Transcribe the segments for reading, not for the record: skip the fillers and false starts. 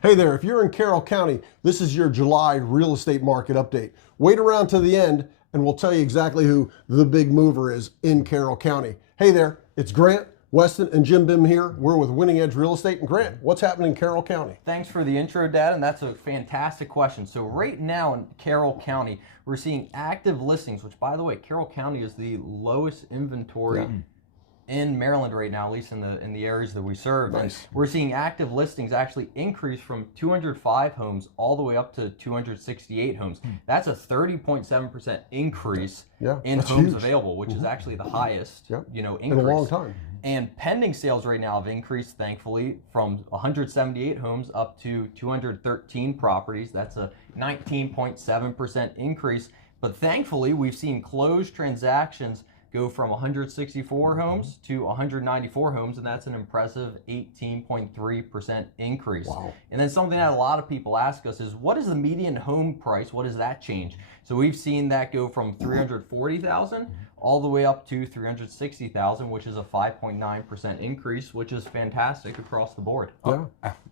Hey there, if you're in Carroll County, this is your July real estate market update. Wait around to the end and we'll tell you exactly who the big mover is in Carroll County. Hey there, it's Grant, Weston, and Jim Bim here. We're with Winning Edge Real Estate. And Grant, what's happening in Carroll County? Thanks for the intro, Dad, and that's a fantastic question. So right now in Carroll County, we're seeing active listings, which by the way, Carroll County is the lowest inventory in Maryland right now, at least in the areas that we serve. Nice. And we're seeing active listings actually increase from 205 homes all the way up to 268 homes. That's a 30.7% increase in homes huge. Available, which is actually the highest, increase in a long time. And pending sales right now have increased, thankfully, from 178 homes up to 213 properties. That's a 19.7% increase. But thankfully, we've seen closed transactions go from 164 homes to 194 homes, and that's an impressive 18.3% increase. Wow. And then something that a lot of people ask us is, what is the median home price? What does that change? So we've seen that go from 340,000 all the way up to 360,000, which is a 5.9% increase, which is fantastic across the board.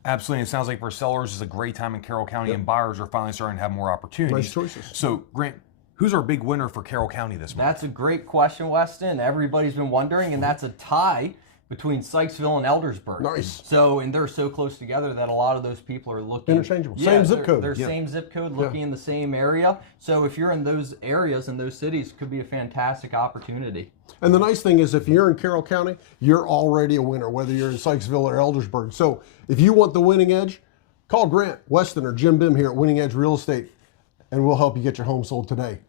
Absolutely. It sounds like for sellers, it's a great time in Carroll County, and buyers are finally starting to have more opportunities. Nice choices. So, Grant, who's our big winner for Carroll County this month? That's a great question, Weston. Everybody's been wondering, and that's a tie between Sykesville and Eldersburg. Nice. So, and they're so close together that a lot of those people are looking. Interchangeable. Same zip code. They're same zip code, looking in the same area. So if you're in those areas and those cities, could be a fantastic opportunity. And the nice thing is, if you're in Carroll County, you're already a winner, whether you're in Sykesville or Eldersburg. So if you want the winning edge, call Grant, Weston, or Jim Bim here at Winning Edge Real Estate, and we'll help you get your home sold today.